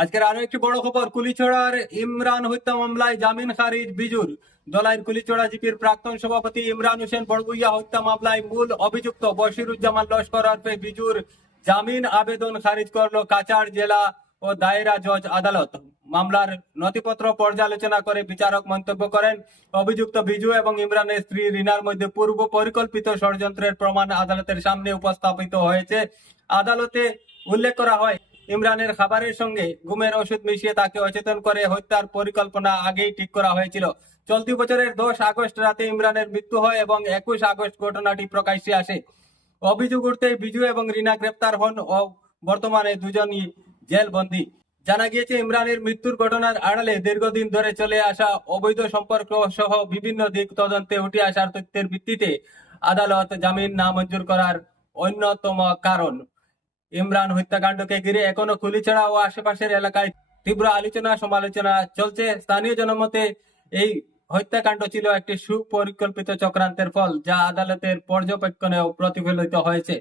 আজকের আরও একটি বড় খবর কুলিছড়ার ইমরান হত্যা মামলায় জামিন খারিজ, বিজুর। দলাইর কুলিছড়া জিপির প্রাক্তন সভাপতি ইমরান হোসেন বড়গুইয়া হত্যা মামলায় মূল অভিযুক্ত বশিরুজ্জামান লস্কর ওরফে বিজুর জামিন আবেদন খারিজ করল কাছাড় জেলা ও দায়রা জজ আদালত। মামলার নথিপত্র পর্যালোচনা করে বিচারক মন্তব্য করেন, অভিযুক্ত বিজু এবং ইমরানের স্ত্রী রিনার মধ্যে পূর্ব পরিকল্পিত ষড়যন্ত্রের প্রমাণ আদালতের সামনে উপস্থাপিত হয়েছে। আদালতে উল্লেখ করা হয় ইমরানের খাবারের সঙ্গে ঘুমের ওষুধ মিশিয়ে তাকে অচেতন করে হত্যার পরিকল্পনা আগেই ঠিক করা হয়েছিল। চলতি বছরের দশ আগস্ট রাতে ইমরানের মৃত্যু হয় এবং একুশ আগস্ট ঘটনাটি প্রকাশ্যে আসে। অভিযোগ উঠতে বিজু এবং রিনা গ্রেপ্তার হন ও বর্তমানে দুজনই জেল বন্দী জানা গিয়েছে, ইমরানের মৃত্যুর ঘটনার আড়ালে দীর্ঘদিন ধরে চলে আসা অবৈধ সম্পর্ক সহ বিভিন্ন দিক তদন্তে উঠে আসার তথ্যের ভিত্তিতে আদালত জামিন নামঞ্জুর করার অন্যতম কারণ। ইমরান হত্যাকাণ্ডকে ঘিরে এখনও কুলিছড়া ও আশেপাশের এলাকায় তীব্র আলোচনা সমালোচনা চলছে। স্থানীয় জনমতে এই হত্যাকাণ্ড ছিল একটি সুপরিকল্পিত চক্রান্তের ফল, যা আদালতের পর্যবেক্ষণে প্রতিফলিত হয়েছে।